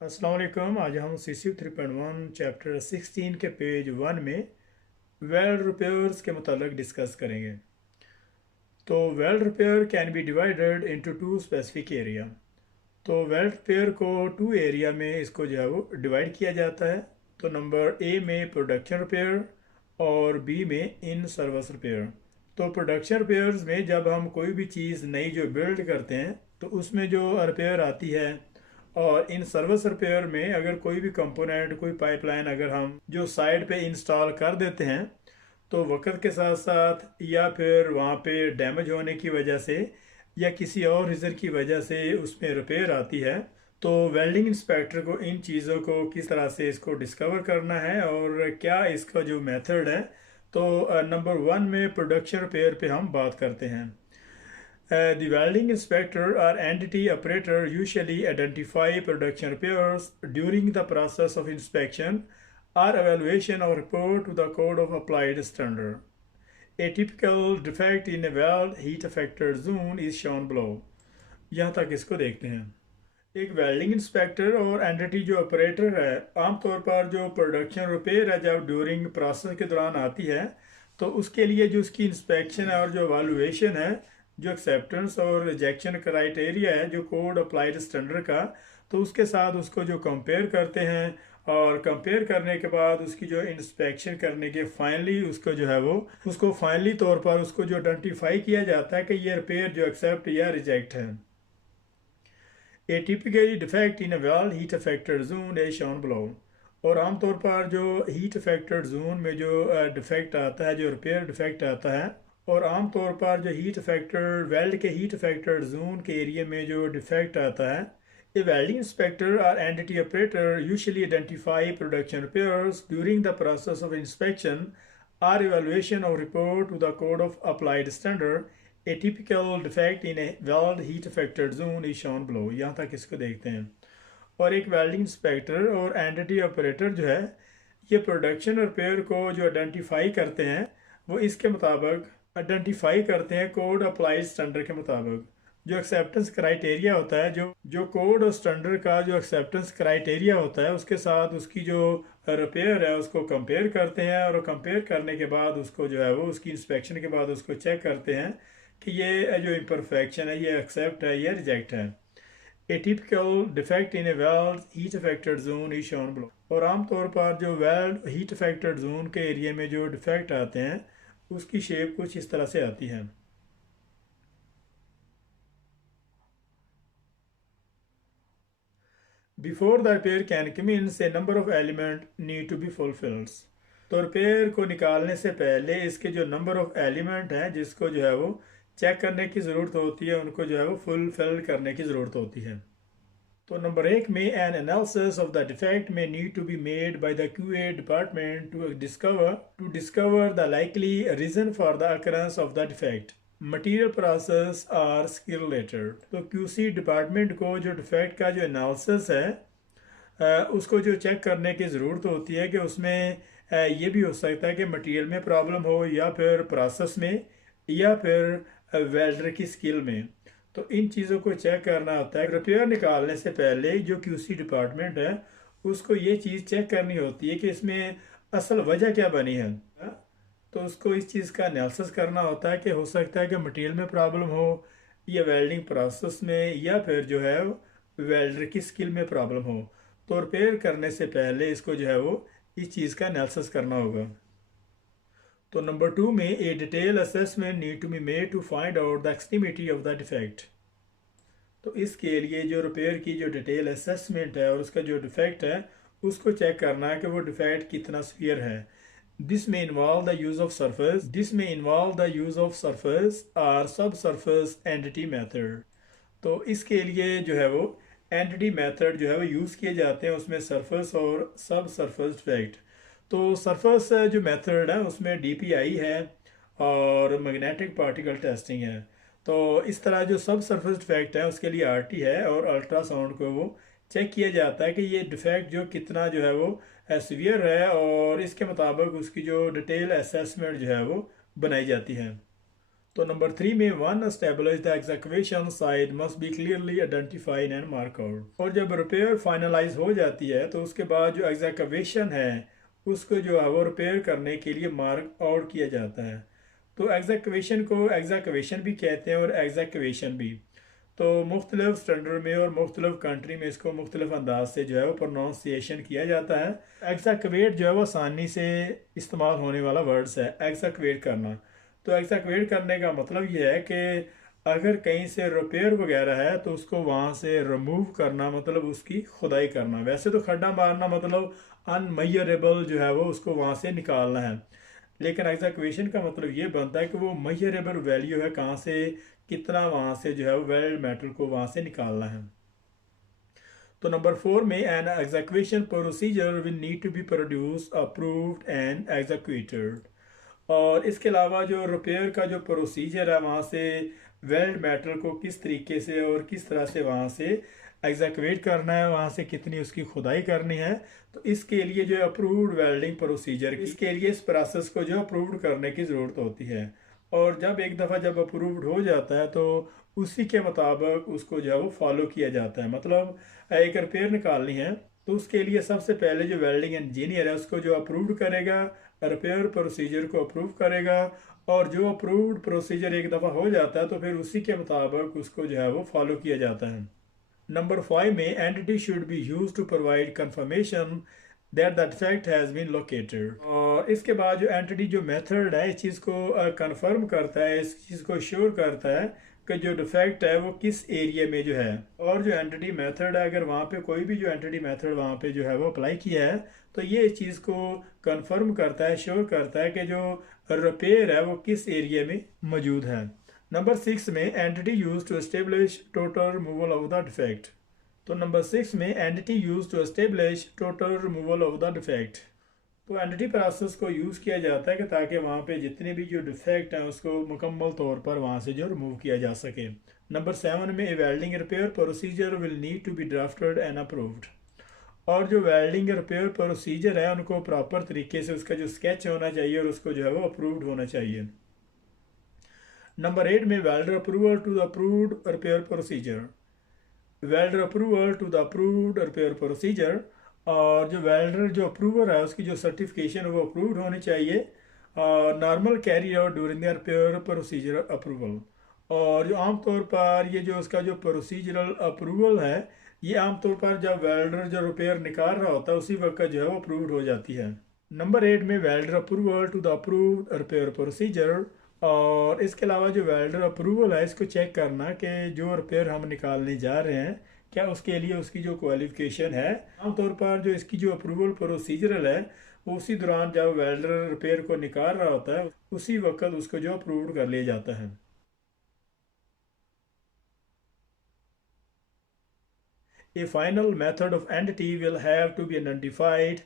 अस्सलाम वालेकुम। आज हम CC 3.1 चैप्टर 16 के पेज 1 में वेल्ड रिपेयर्स के मतलब डिस्कस करेंगे। तो weld repair can be divided into two specific area. तो वेल्ड रिपेयर को टू एरिया में इसको जो है वो डिवाइड किया जाता है। तो नंबर ए में प्रोडक्शन रिपेयर और बी में इन सर्विस रिपेयर। तो प्रोडक्शन रिपेयर्स में जब हम कोई भी चीज़ नई जो बिल्ड करते हैं तो उसमें जो रिपेयर आती है, और इन सर्विस रिपेयर में अगर कोई भी कंपोनेंट कोई पाइपलाइन अगर हम जो साइड पे इंस्टॉल कर देते हैं तो वक्त के साथ साथ या फिर वहाँ पे डैमेज होने की वजह से या किसी और रीज़न की वजह से उसमें रिपेयर आती है, तो वेल्डिंग इंस्पेक्टर को इन चीज़ों को किस तरह से इसको डिस्कवर करना है और क्या इसका जो मेथड है। तो नंबर 1 में प्रोडक्शन रिपेयर पे हम बात करते हैं। The welding inspector or entity operator usually identify production repairs during the process of inspection or evaluation or report to the Code of Applied Standard. A typical defect in a weld heat affected zone is shown below. यहाँ तक इसको देखते हैं। एक welding inspector और entity जो operator है, आमतौर पर जो प्रोडक्शन रिपेयर है जब ड्यूरिंग प्रोसेस के दौरान आती है तो उसके लिए जो उसकी इंस्पेक्शन है और जो वैल्यूएशन है, जो एक्सेप्टेंस और रिजेक्शन क्राइटेरिया है जो कोड अप्लाइड स्टैंडर्ड का, तो उसके साथ उसको जो कंपेयर करते हैं और कंपेयर करने के बाद उसकी जो इंस्पेक्शन करने के फाइनली उसको जो है वो उसको फाइनली तौर पर उसको जो आइडेंटिफाई किया जाता है कि ये रिपेयर जो एक्सेप्ट या रिजेक्ट है। A typically defect in weld heat affected zone a shown blow. और आमतौर पर जो हीट अफेक्टेड जोन में जो डिफेक्ट आता है, जो रिपेयर डिफेक्ट आता है, और आमतौर पर जो हीट अफेक्टेड वेल्ड के हीट अफेक्टेड जोन के एरिया में जो डिफेक्ट आता है, ए वेल्डिंग इंस्पेक्टर और entity operator usually identify production repairs during the process of inspection or evaluation or report to the Code of Applied Standard. A typical defect in a weld heat affected zone is shown below. यहाँ तक इसको देखते हैं। और एक welding inspector और entity operator जो है, ये प्रोडक्शन रिपेयर को जो आइडेंटिफाई करते हैं वो इसके मुताबिक आइडेंटिफाई करते हैं कोड अप्लाइड स्टैंडर्ड के मुताबिक। जो एक्सेप्टेंस क्राइटेरिया होता है, जो जो कोड और स्टैंडर्ड का जो एक्सेप्टेंस क्राइटेरिया होता है उसके साथ उसकी जो रिपेयर है उसको कंपेयर करते हैं, और कंपेयर करने के बाद उसको जो है वो उसकी इंस्पेक्शन के बाद उसको चेक करते हैं कि ये जो इम्परफेक्शन है ये एक्सेप्ट है या रिजेक्ट है। ए typical defect in A weld heat affected zone is shown below. और आमतौर पर जो वेल्ड हीट अफेक्टेड जोन के एरिया में जो डिफेक्ट आते हैं उसकी शेप कुछ इस तरह से आती है। Before the repair can commence, a number of elements need to be fulfilled. तो रिपेयर को निकालने से पहले इसके जो नंबर ऑफ एलिमेंट हैं जिसको जो है वो चेक करने की ज़रूरत होती है, उनको जो है वो फुलफिल करने की ज़रूरत होती है। तो नंबर 1 में an analysis of the defect में need to be made by the QA department to discover the likely reason for the occurrence of the defect, material process और स्किल रिलेटेड। तो QC डिपार्टमेंट को जो defect का जो analysis है उसको जो चेक करने की ज़रूरत होती है कि उसमें ये भी हो सकता है कि मटेरियल में प्रॉब्लम हो या फिर प्रोसेस में या फिर वेल्डर की स्किल में। तो इन चीज़ों को चेक करना होता है। रिपेयर निकालने से पहले जो QC डिपार्टमेंट है उसको ये चीज़ चेक करनी होती है कि इसमें असल वजह क्या बनी है। तो उसको इस चीज़ का एनालिसिस करना होता है कि हो सकता है कि मटेरियल में प्रॉब्लम हो या वेल्डिंग प्रोसेस में या फिर जो है वेल्डर की स्किल में प्रॉब्लम हो। तो रिपेयर करने से पहले इसको जो है वो इस चीज़ का एनालिसिस करना होगा। तो नंबर 2 में a detail assessment need to be made to find out the extremity of the defect. तो इसके लिए जो रिपेयर की जो डिटेल असेसमेंट है और उसका जो डिफेक्ट है उसको चेक करना है कि वो डिफेक्ट कितना सीवियर है। दिस में involve the use of surface और सब सरफेस एंटिटी मेथड। तो इसके लिए जो है वो एंटिटी मेथड जो है वो यूज़ किए जाते हैं, उसमें सरफेस और सब सरफेस डिफेक्ट। तो सरफेस जो मेथड है उसमें DPI है और मैग्नेटिक पार्टिकल टेस्टिंग है। तो इस तरह जो सब सरफेस डिफेक्ट है उसके लिए RT है और अल्ट्रासाउंड को वो चेक किया जाता है कि ये डिफेक्ट जो कितना जो है वो सीवियर है, और इसके मुताबिक उसकी जो डिटेल असेसमेंट जो है वो बनाई जाती है। तो नंबर 3 में one establish the excavation site must be clearly identified and mark out. और जब रिपेयर फाइनलाइज हो जाती है तो उसके बाद जो एग्जैक्वेशन है उसको जो है वो रिपेयर करने के लिए मार्क आउट किया जाता है। तो एग्जैक्वेशन को एग्जैक्वेशन भी कहते हैं और एग्जैक्वेशन भी। तो मुख्तलिफ स्टैंडर्ड में और मुख्तलिफ कंट्री में इसको मुख्तलिफ अंदाज से जो है वो प्रोनाउंसिएशन किया जाता है। एग्जैक्वेट जो है वो आसानी से इस्तेमाल होने वाला वर्ड्स है, एग्जैक्वेट करना। तो एग्जैक्वेट करने का मतलब ये है कि अगर कहीं से रिपेयर वगैरह है तो उसको वहाँ से रिमूव करना, मतलब उसकी खुदाई करना। वैसे तो खड्डा मारना मतलब अनमेजरेबल जो है वो उसको वहाँ से निकालना है, लेकिन एग्जैक्वेशन का मतलब ये बनता है कि वो मेजरेबल वैल्यू है, कहाँ से कितना वहाँ से जो है वेल्ड मेटल को वहाँ से निकालना है। तो नंबर 4 में an excavation procedure will need to be produce approved and executed. और इसके अलावा जो रिपेयर का जो प्रोसीजर है वहाँ से वेल्ड मेटल को किस तरीके से और किस तरह से वहाँ से एग्जैक्वेट करना है, वहाँ से कितनी उसकी खुदाई करनी है, तो इसके लिए जो अप्रूव्ड वेल्डिंग प्रोसीजर इसके लिए इस प्रोसेस को जो अप्रूव्ड करने की ज़रूरत होती है। और जब एक दफ़ा जब अप्रूव्ड हो जाता है तो उसी के मुताबिक उसको जो है वो फॉलो किया जाता है। मतलब एक रिपेयर निकालनी है तो उसके लिए सबसे पहले जो वेल्डिंग इंजीनियर है उसको जो अप्रूव्ड करेगा, रिपेयर प्रोसीजर को अप्रूव करेगा, और जो अप्रूव्ड प्रोसीजर एक दफ़ा हो जाता है तो फिर उसी के मुताबिक उसको जो है वो फॉलो किया जाता है। नंबर 5 में entity should be use to provide confirmation that the defect has been located. और इसके बाद जो एंटिटी जो मेथड है इस चीज़ को कंफर्म करता है, इस चीज़ को श्योर करता है कि जो डिफेक्ट है वो किस एरिया में जो है। और जो एंटिटी मेथड है, अगर वहाँ पे कोई भी जो एंटिटी मेथड वहाँ पे जो है वो अप्लाई किया है तो ये इस चीज़ को कंफर्म करता है, श्योर करता है कि जो रिपेयर है वो किस एरिया में मौजूद है। नंबर 6 में entity use to establish total removal of the defect. तो नंबर 6 में entity use to establish total removal of the defect. तो एंटिटी प्रोसेस को यूज़ किया जाता है कि ताकि वहाँ पे जितने भी जो डिफेक्ट हैं उसको मुकम्मल तौर पर वहाँ से जो रिमूव किया जा सके। नंबर 7 में a welding repair procedure will need to be drafted and approved. और जो वेल्डिंग रिपेयर प्रोसीजर है उनको प्रॉपर तरीके से उसका जो स्केच होना चाहिए और उसको जो है वो अप्रूव्ड होना चाहिए। नंबर 8 में welder approval to the approved repair procedure. Welder approval to the approved repair procedure. और जो वेल्डर जो अप्रूवर है उसकी जो सर्टिफिकेशन है वो अप्रूव्ड होनी चाहिए। Normal carry out during the repair procedure approval. और जो आमतौर पर ये जो उसका जो प्रोसीजरल अप्रूवल है ये आमतौर पर जब वेल्डर जो रिपेयर निकाल रहा होता है उसी वक्त जो है वो अप्रूव्ड हो जाती है। नंबर 8 में welder approval to the approved repair procedure. और इसके अलावा जो वेल्डर अप्रूवल है इसको चेक करना कि जो रिपेयर हम निकालने जा रहे हैं क्या उसके लिए उसकी जो क्वालिफिकेशन है। आमतौर पर जो इसकी जो अप्रूवल प्रोसीजरल है वो उसी दौरान जब वेल्डर रिपेयर को निकाल रहा होता है उसी वक्त उसको जो अप्रूव्ड कर लिया जाता है। A final method of entity will have to be identified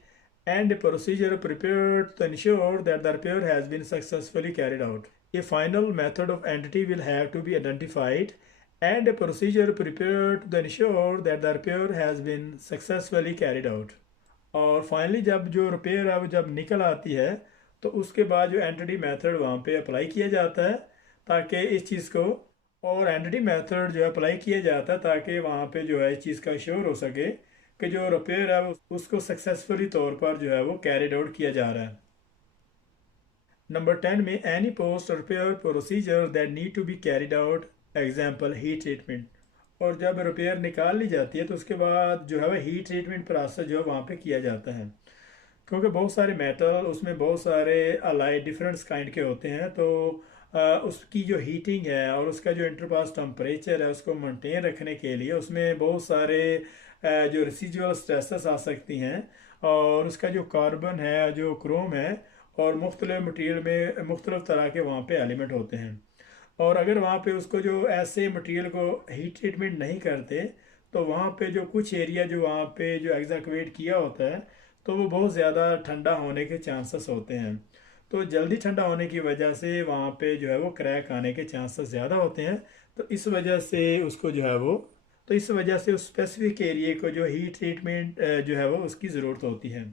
and a procedure prepared to ensure that the repair has been successfully carried out. A final method of entity will have to be identified and a procedure prepared to ensure that the repair has been successfully carried out. और finally जब जो repair है वो जब निकल आती है तो उसके बाद जो एंटिटी मेथड वहाँ पे अप्लाई किया जाता है ताकि इस चीज़ को, और एंटिटी मेथड जो है अप्लाई किया जाता है ताकि वहाँ पे जो है इस चीज़ का श्योर हो सके कि जो रिपेयर है उसको सक्सेसफुली तौर पर जो है वो कैरिड आउट किया जा रहा है। नंबर 10 में any post repair procedure that need to be carried out, example heat treatment. और जब रिपेयर निकाल ली जाती है तो उसके बाद जो है वह हीट ट्रीटमेंट प्रोसेस जो है वहाँ पे किया जाता है, क्योंकि बहुत सारे मेटल उसमें बहुत सारे अलाई डिफरेंट काइंड के होते हैं। तो उसकी जो हीटिंग है और उसका जो इंटरपास टेम्परेचर है उसको मेंटेन रखने के लिए उसमें बहुत सारे जो रेसिजुअल स्ट्रेसेस आ सकती हैं। और उसका जो कार्बन है, जो क्रोम है, और मुख्तलिफ मटीरियल में मुख्तलिफ तरह के वहाँ पे एलिमेंट होते हैं। और अगर वहाँ पे उसको जो ऐसे मटेरियल को हीट ट्रीटमेंट नहीं करते तो वहाँ पे जो कुछ एरिया जो वहाँ पे जो एग्जैक्वेट किया होता है तो वो बहुत ज़्यादा ठंडा होने के चांसेस होते हैं। तो जल्दी ठंडा होने की वजह से वहाँ पे जो है वो क्रैक आने के चांसेस ज़्यादा होते हैं। तो इस वजह से उसको जो है वो, तो इस वजह से उस स्पेसिफिक एरिया को जो हीट ट्रीटमेंट जो है वो उसकी ज़रूरत होती है।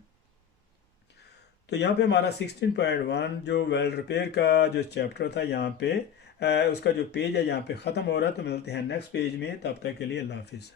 तो यहाँ पे हमारा 16.1 जो वेल्ड रिपेयर का जो चैप्टर था यहाँ पे उसका जो पेज है यहाँ पे ख़त्म हो रहा है। तो मिलते हैं नेक्स्ट पेज में, तब तक के लिए अल्लाह हाफिज़।